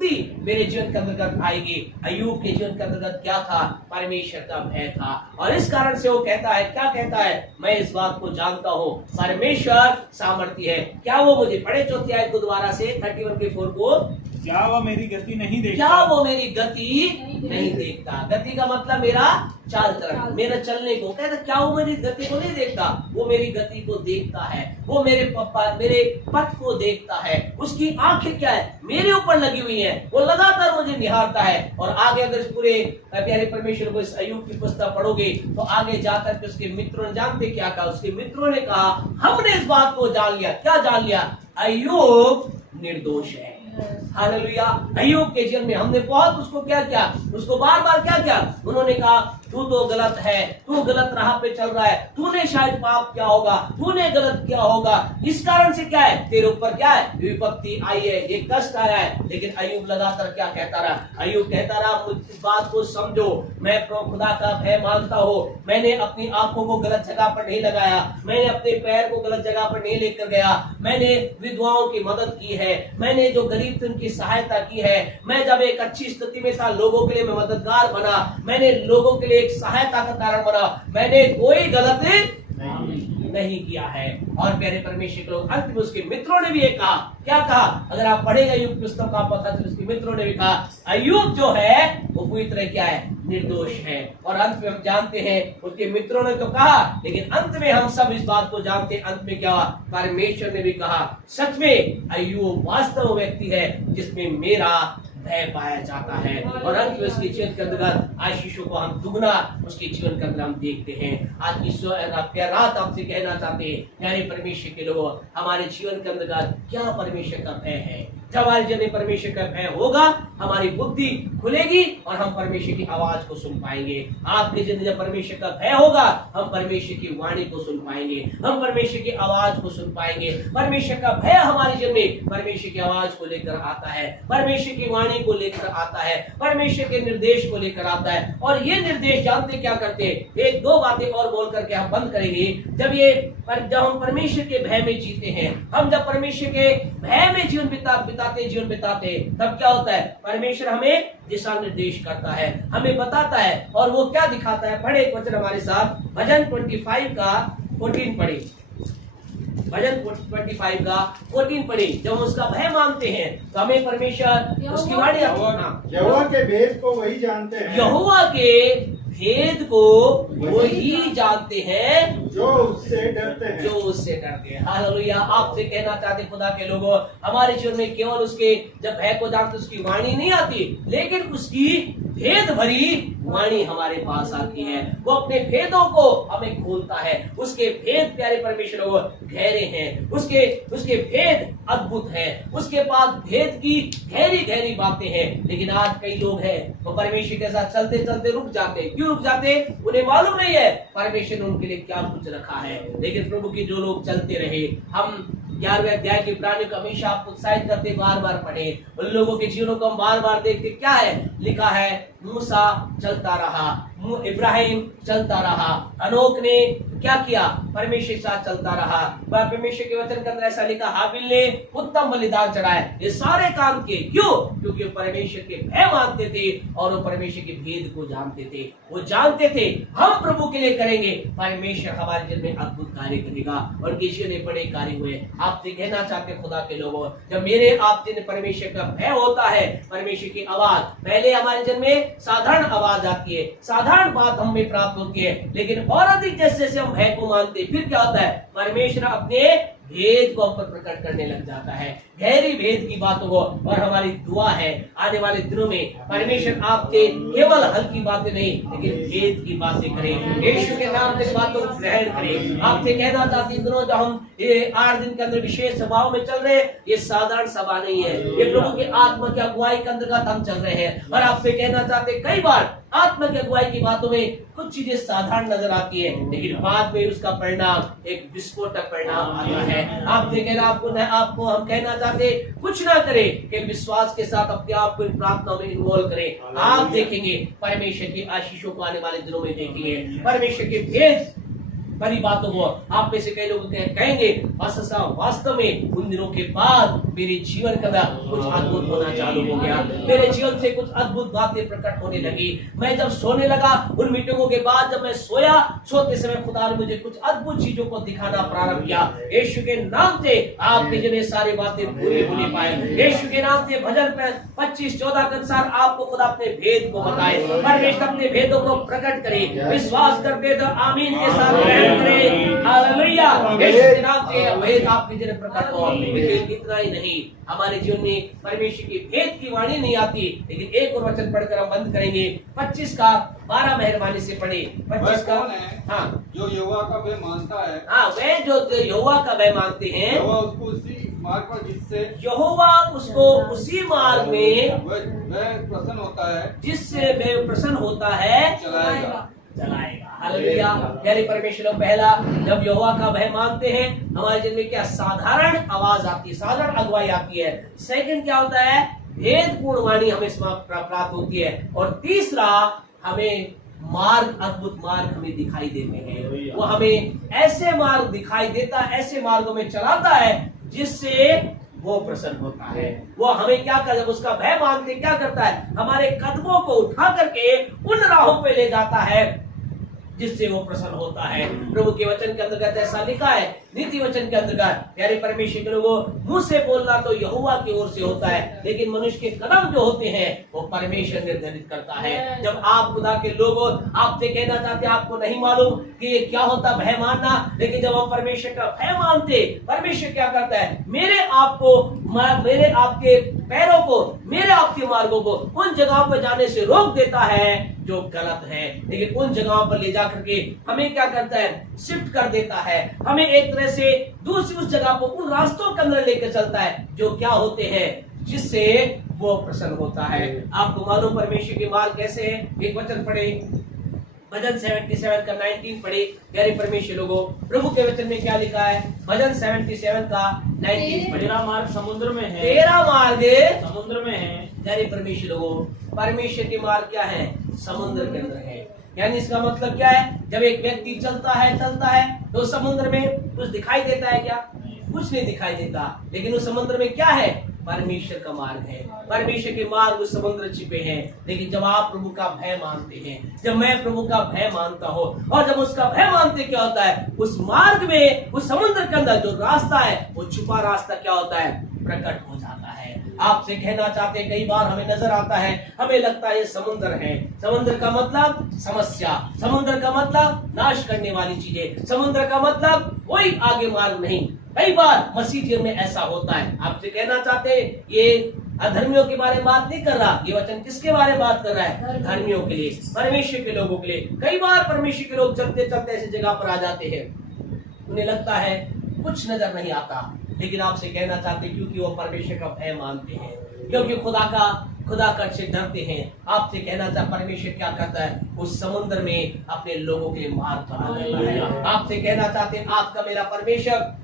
मुक्ति मेरे जीवन के अंतर्गत आएगी। अय्यूब के जीवन के अंतर्गत क्या था? परमेश्वर का भय था। और इस कारण से वो कहता है, क्या कहता है? मैं इस बात को जानता हूँ, परमेश्वर सामर्थ्य है। क्या वो मुझे, पढ़े चौथी आयत को दोबारा से 31 के 4 को, क्या वह मेरी गति नहीं देखता? क्या वो मेरी गति नहीं देखता? गति का मतलब मेरा चाल चलन, मेरा चलने को। कहता क्या वो मेरी गति को नहीं देखता? वो मेरी गति को देखता है। वो मेरे पथ को देखता है। उसकी आंखें क्या है? मेरे ऊपर लगी हुई है। वो लगातार मुझे निहारता है। और आगे अगर इस पूरे प्यारे परमेश्वर को इस अय्यूब की पुस्तक पढ़ोगे तो आगे जाकर के उसके मित्रों ने जानते क्या कहा? उसके मित्रों ने कहा, हमने इस बात को जान लिया। क्या जान लिया? अय्यूब निर्दोष है। हालेलुया। अय्यूब के जीवन में हमने बहुत उसको क्या किया? उसको बार बार क्या किया? उन्होंने कहा तू तो गलत है, तू गलत राह पे चल रहा है, तूने शायद पाप किया होगा, तूने गलत किया होगा, इस कारण से क्या है? तेरे ऊपर क्या है? विपत्ति आई है, ये कष्ट आया है। लेकिन अय्यूब लगातार क्या कहता रहा? अय्यूब कहता रहा, मुझ इस बात को समझो, मैं खुदा का भय मानता हूँ। मैंने अपनी आंखों को गलत जगह पर नहीं लगाया, मैंने अपने पैर को गलत जगह पर नहीं लेकर गया, मैंने विधवाओं की मदद की है, मैंने जो गरीब थे उनकी सहायता की है। मैं जब एक अच्छी स्थिति में था, लोगों के लिए मैं मददगार बना, मैंने लोगों के लिए एक सहायता का कारण बना, मैंने कोई गलत नहीं किया है। और प्यारे परमेश्वर के लोग, अंत में उसके मित्रों ने भी ये कहा, क्या कहा? अगर आप पढ़ेगा अय्यूब की पुस्तक का पता तो उसके मित्रों ने भी कहा अय्यूब जो है वो पूरी तरह क्या है? निर्दोष है। और अंत में हम जानते हैं उसके मित्रों ने तो कहा, लेकिन अंत में हम सब इस बात को जानते हैं, अंत में क्या हुआ? परमेश्वर ने भी कहा सच में अय्यूब वास्तव व्यक्ति है जिसमें मेरा भय पाया जाता है। और अंत में उसके जीवन के अंतर्गत आशीषों को हम दुगना उसके जीवन के अंदर हम देखते हैं। आज की रात आपसे कहना चाहते हैं, प्यारे परमेश्वर के लोगों, हमारे जीवन के अंतर्गत क्या परमेश्वर का भय है? जब हमारे जीवन में परमेश्वर का भय होगा, हमारी बुद्धि खुलेगी और हम परमेश्वर की आवाज को सुन पाएंगे। आपके जीवन में जब परमेश्वर का भय होगा, हम परमेश्वर की वाणी को सुन पाएंगे, हम परमेश्वर की आवाज को सुन पाएंगे। परमेश्वर का भय हमारे जीवन में परमेश्वर की आवाज को लेकर आता है, परमेश्वर की वाणी को लेकर आता है, परमेश्वर के निर्देश को लेकर आता है। और ये निर्देश जानते क्या करते हैं? एक दो बातें और बोल करके हम बंद करेंगे। जब हम परमेश्वर के भय में जीते हैं, हम जब परमेश्वर के भय में जीवन बिताते तब क्या होता है? परमेश्वर हमें दिशा निर्देश करता है, हमें बताता है। और वो क्या दिखाता है? पढ़े एक वचन हमारे साथ, भजन 25 का 14 पढ़े। भजन 25 का 14 पढ़े। जब हम उसका भय मानते हैं तो हमें परमेश्वर उसकी वाणी, यहोवा के भेद को वही जानते हैं, यहोवा के भेद को वही जानते हैं जो उससे डरते हैं। हालेलुया। आपसे कहना चाहते खुदा के लोगों, हमारे जीवन में केवल उसके जब भय को जानते उसकी वाणी नहीं आती, लेकिन उसकी भेद भरी वाणी हमारे पास आती है। वो अपने भेदों को हमें खोलता है। उसके भेद प्यारे परमेश्वर लोगों गहरे हैं, उसके भेद अद्भुत है, उसके पास भेद की गहरी गहरी बातें हैं। लेकिन आज कई लोग हैं वो परमेश्वर के साथ चलते चलते रुक जाते। क्यों रुक जाते? उन्हें मालूम नहीं है परमेश्वर ने उनके लिए क्या कुछ रखा है। लेकिन प्रभु की जो लोग चलते रहे, हम 11वें अध्याय के प्राणी को हमेशा आपको उत्साहित करते बार बार पढ़े, उन लोगों के जीवनों को हम बार बार देखते। क्या है लिखा है? मूसा चलता रहा, इब्राहिम चलता रहा, अनोक ने क्या किया? परमेश्वर के साथ चलता रहा। परमेश्वर के वचन के अंदर ऐसा लिखा, हाबिल ने उत्तम बलिदान चढ़ाए। ये सारे काम किए क्यों? क्योंकि वो परमेश्वर के भय मानते थे और वो परमेश्वर के भेद को जानते थे। वो जानते थे हम प्रभु के लिए करेंगे, परमेश्वर हमारे दिल में अद्भुत कार्य करेगा। और किसी ने बड़े कार्य हुए। आपसे कहना चाहते खुदा के लोगों, जब मेरे आपके परमेश्वर का भय होता है, परमेश्वर की आवाज पहले हमारे जन्म में साधारण आवाज आती है, साधारण बात हमें प्राप्त होती है। लेकिन और अधिक जैसे जैसे हम भय को मानते, फिर क्या होता है? परमेश्वर अपने भेद को हम पर प्रकट करने लग जाता है, गहरी भेद की बातों को। और हमारी दुआ है आने वाले दिनों में परमेश्वर आपके केवल हल्की बातें नहीं, लेकिन भेद की बातें करें, यीशु के नाम से बातों को ग्रहण करें। आपसे कहना चाहती हूं, दिनों जो हम ये 8 दिन के अंदर विशेष सभाओं में चल रहे हैं, ये साधारण सभा नहीं है, ये प्रभु की आत्मा की अगुवाई के अंतर्गत हम चल रहे हैं। और आपसे कहना चाहते, कई बार आत्मा की अगुवाई की बातों में कुछ चीजें साधारण नजर आती है, लेकिन बाद में उसका परिणाम एक विस्फोटक परिणाम आता है। आपसे कहना आपको हम कहना चाहते, कुछ ना करें कि विश्वास के साथ अपने आप को इन प्रार्थनाओं में इन्वॉल्व करें। आप देखेंगे परमेश्वर की आशीषों को आने वाले दिनों में देखेंगे, परमेश्वर के भेद बड़ी बातों को आप में से कई लोग कहेंगे वास्तव में उन दिनों के बाद मेरे जीवन का कुछ अद्भुत होना चालू हो गया, मेरे जीवन से कुछ अद्भुत बातें प्रकट होने लगी। मैं जब सोने लगा, उन मीटिंगों के बाद जब मैं सोया, सोते समय खुदा ने मुझे कुछ अद्भुत चीजों को दिखाना प्रारंभ किया। यीशु के नाम से आपके जिन्हें सारी बातें पूरी होने पाए। यीशु के नाम से भजन 25:14 के अनुसार आपको खुदा अपने भेद को बताए, परमेश्वर अपने भेदों को प्रकट करे। विश्वास करते तो आमीन के साथ ग्रहण करें। हालेलुया। यीशु के नाम से भेद आपके जिन्हें प्रकट हो। लेकिन इतना ही नहीं, हमारे जीवन में परमेश्वर की भेद की वाणी नहीं आती। लेकिन एक और वचन पढ़कर हम बंद करेंगे। 25 का 12 मेहरबानी से पढ़े। 25 का हाँ, जो यहोवा का भय मानता है, हाँ, वे जो यहोवा का भय मानते हैं, यहोवा उसको उसी मार्ग पर यहोवा उसको उसी मार्ग में वह प्रसन्न होता है, जिससे वह प्रसन्न होता है चलाएगा। हालेलुया। यानी परमेश्वर पहला जब यहोवा का भय मानते हैं, हमारे जीवन में क्या साधारण आवाज आती है, साधारण अगुवाई आती है। सेकंड क्या होता है, भेदपूर्ण वाणी हमें प्राप्त होती है। और तीसरा, हमें मार्ग, अद्भुत मार्ग हमें दिखाई देते हैं। वो हमें ऐसे मार्ग दिखाई देता है, ऐसे मार्गों में चलाता है जिससे वो प्रसन्न होता है। वो हमें क्या कर, जब उसका भय मानते क्या करता है, हमारे कदमों को उठा करके उन राहों पे ले जाता है जिससे वो प्रसन्न होता है। प्रभु के वचन के अंतर्गत ऐसा लिखा है, नीति वचन के अंतर्गत, प्यारे परमेश्वर के लोगों, मुंह से बोलना तो यहोवा की ओर से होता है, लेकिन मनुष्य के कदम जो होते हैं वो परमेश्वर निर्धारित करता है। जब आप खुदा के लोगों, आपसे कहना चाहते हैं, आपको नहीं मालूम कि ये क्या होता भय मानना, लेकिन जब हम परमेश्वर का भय मानते, परमेश्वर क्या करता है, मेरे आपके पैरों को, मेरे आपके मार्गों को उन जगहों पर जाने से रोक देता है जो गलत है, लेकिन उन जगहों पर ले जाकर के हमें क्या करता है, शिफ्ट कर देता है। हमें एक तरह से दूसरी उस जगह पर, उन रास्तों के अंदर लेकर चलता है जो क्या होते हैं, जिससे वो प्रसन्न होता है। आपको मालूम परमेश्वर के मार्ग कैसे है। एक वचन पढ़े, भजन 77 का 19 पढ़े। प्यारे परमेश्वर लोगों, प्रभु के वचन में क्या लिखा है, भजन 77 का 19 पढ़े। तेरा मार्ग समुद्र में है, तेरा मार्ग समुद्र में है। प्यारे परमेश्वर लोगों, परमेश्वर के मार्ग क्या है, समुद्र के अंदर है। यानी इसका मतलब क्या है, जब एक व्यक्ति चलता है तो समुद्र में कुछ दिखाई देता है क्या, कुछ नहीं दिखाई देता। लेकिन उस समुद्र में क्या है, परमेश्वर का मार्ग है। परमेश्वर के मार्ग उस समुद्र छिपे हैं। लेकिन जब आप प्रभु का भय मानते हैं, जब मैं प्रभु का भय मानता हूँ, और जब उसका भय मानते क्या होता है, उस मार्ग में, उस समुद्र के अंदर जो रास्ता है, वो छुपा रास्ता क्या होता है, प्रकट हो जाता है। आपसे कहना चाहते हैं, कई बार हमें नजर आता है, हमें लगता है ये समुद्र है। समुद्र का मतलब समस्या, समुद्र का मतलब नाश करने वाली चीजें, समुद्र का मतलब कोई आगे मार्ग नहीं। कई बार मसीह में ऐसा होता है। आपसे कहना चाहते हैं, ये अधर्मियों के बारे में बात नहीं कर रहा, ये वचन किसके बारे में बात कर रहा है, धर्मियों के लिए, परमेश्वर के लोगों के लिए। कई बार परमेश्वर के लोग चलते चलते ऐसी जगह पर आ जाते हैं, उन्हें लगता है कुछ नजर नहीं आता, लेकिन आपसे कहना चाहते हैं क्योंकि वो परमेश्वर का भय मानते हैं, क्योंकि खुदा का से डरते हैं। आपसे कहना चाहते परमेश्वर क्या करता है, उस समुद्र में अपने लोगों के लिए मार्ग बना देता है। आपसे कहना चाहते हैं, आपका मेरा परमेश्वर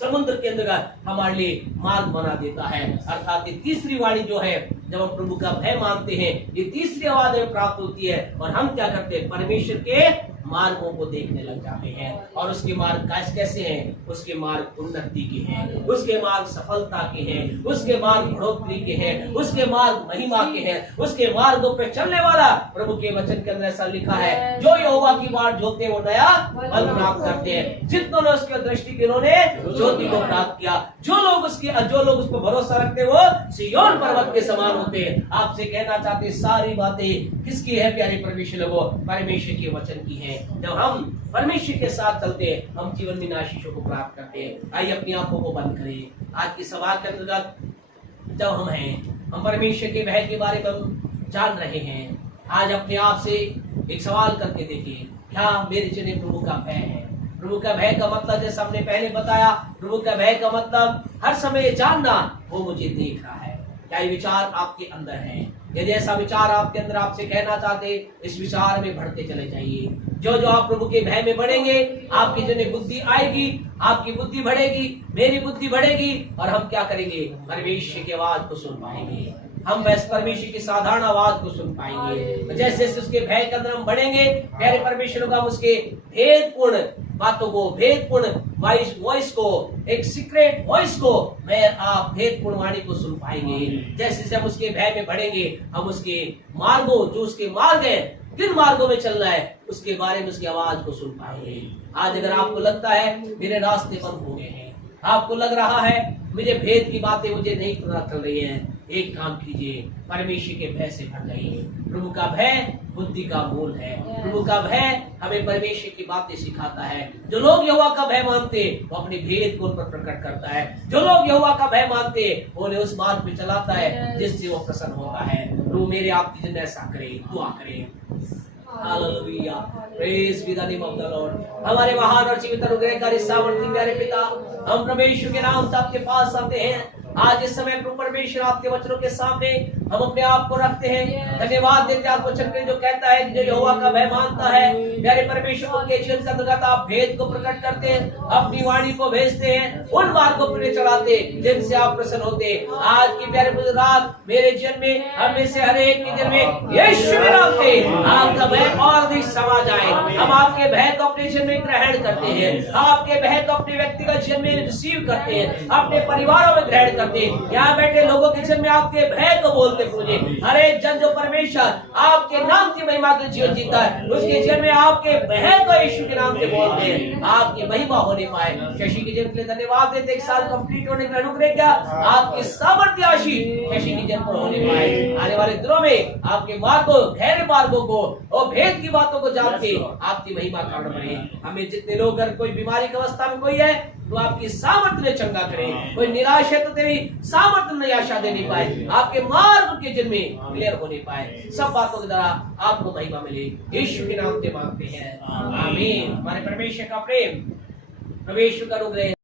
समुद्र के अंदर हमारे लिए मार्ग बना देता है। अर्थात ये तीसरी वाणी जो है, जब हम प्रभु का भय मानते हैं, ये तीसरी आवाज में प्राप्त होती है, और हम क्या करते हैं, परमेश्वर के मार्गों को देखने लग जाते हैं। और उसके मार्ग कैसे हैं, उसके मार्ग उन्नति के हैं, उसके मार्ग सफलता के हैं, उसके मार्ग बढ़ोतरी के हैं, उसके मार्ग महिमा के हैं, उसके मार्गों पे चलने वाला। प्रभु के वचन के अंदर ऐसा लिखा है, जो यहोवा की बाट जोते हैं वो नया बल प्राप्त करते हैं। जितनों ने उसके दृष्टि के, उन्होंने ज्योति को प्राप्त किया। जो लोग उस पर भरोसा रखते हैं, वो सिय्योन पर्वत के समान होते हैं। आपसे कहना चाहते हैं, सारी बातें किसकी है प्यारे परमेश्वर लोगों, परमेश्वर के वचन की है। जब हम परमेश्वर के साथ चलते हैं, हम जीवन में आशीषों को प्राप्त करते हैं। आइए अपनी आंखों को बंद करें। आज की सभा के अंतर्गत जब हम परमेश्वर के भय के बारे में हम जान रहे हैं, आज अपने आप से एक सवाल करके देखिए, क्या मेरे चुने प्रभु का भय है। प्रभु का भय का मतलब, जैसे हमने पहले बताया, प्रभु का भय का मतलब हर समय जानना वो मुझे देख रहा है। क्या ये विचार आपके अंदर है? यदि ऐसा विचार आपके अंदर, आपसे कहना चाहते, इस विचार में बढ़ते चले जाइए। जो जो आप प्रभु के भय में बढ़ेंगे, आपकी जो बुद्धि आएगी, आपकी बुद्धि बढ़ेगी, मेरी बुद्धि बढ़ेगी, और हम क्या करेंगे, परमेश्वर की आवाज को सुन पाएंगे। हम बस परमेश्वर की साधारण आवाज को सुन पाएंगे। जैसे जैसे उसके भय के अंदर हम बढ़ेंगे, प्यारे परमेश्वर का, हम उसके भेदपूर्ण बातों को, भेदपूर्ण वॉइस को, एक सीक्रेट वॉइस को मैं आप भेदपूर्ण वाणी को सुन पाएंगे। जैसे जैसे हम उसके भय में बढ़ेंगे, हम उसके मार्गों, जो उसके मार्ग है, किन मार्गों में चलना है, उसके बारे में उसकी आवाज को सुन पाएंगे। आज अगर आपको लगता है मेरे रास्ते बंद हो गए हैं, आपको लग रहा है मुझे भेद की बातें मुझे नहीं पता चल रही हैं, एक काम कीजिए, परमेश्वर के भय से भर जाइए। प्रभु का भय बुद्धि का मूल है। प्रभु का भय हमें परमेश्वर की बातें सिखाता है। जो लोग यहोवा का भय मानते वो अपने भेद को उन पर प्रकट करता है। जो लोग यहोवा का भय मानते उन्हें उस मार्ग पे चलाता है जिससे वो प्रसन्न होता है। प्रभु मेरे आपकी जिंदगी ऐसा करे, दुआ करें। Hallelujah, praise be the name of the Lord. हमारे महान और जीवित अनुग्रहकारी सामर्थी प्यारे पिता, हम परमेश्वर के नाम से आपके पास आते हैं। आज इस समय प्रभु परमेश्वर आपके वचनों के सामने हम अपने आप को रखते हैं। धन्यवाद देते हैं वचन के जो कहता है जो यहोवा का भय मानता है, प्यारे परमेश्वर के जीवन के अंतर्गत आप भेद को प्रकट करते हैं, अपनी वाणी को भेजते हैं, उन मार्गों पर चलाते जिनसे आप प्रसन्न होते। आज की प्यारे रात मेरे जीवन में, हम में से हर एक के दिल में यीशु के नाम से आपका भय और अधिक समा जाए। हम आपके भय को अपने जीवन में ग्रहण करते हैं, आपके भय को अपने व्यक्तिगत जीवन में रिसीव करते हैं, अपने परिवारों में ग्रहण करते हैं। यहाँ बैठे लोगों के जीवन में आपके भय को बोलते पूजे। हर एक जन जो परमेश्वर आपके नाम की महिमा के जीवन जीता है, उसके जीवन में आपके भय को यीशु के नाम से बोलते हैं, आपकी महिमा होने पाए। शशि के जीवन के लिए धन्यवाद देते, एक साल कंप्लीट होने का अनुग्रह क्या, आपकी सामर्थ्य आशीष शशि के जीवन पर होने पाए। आने वाले दिनों में आपके मार्गों, गहरे मार्गों को और भेद की बातों को जानते आपकी महिमा कारण बने। हमें जितने लोग, अगर कोई बीमारी की अवस्था में कोई है तो आपकी सामर्थ्य में चंगा करे। कोई निराश है तो तेरी सामर्थ्य में निराशा दे नहीं पाए, आपके मार्ग के जिन में क्लियर होने पाए। सब बातों के द्वारा आपको महिमा मिले, यीशु के नाम से मांगते हैं, आमीन। हमारे परमेश्वर का प्रेम, परमेश्वर का अनुग्रह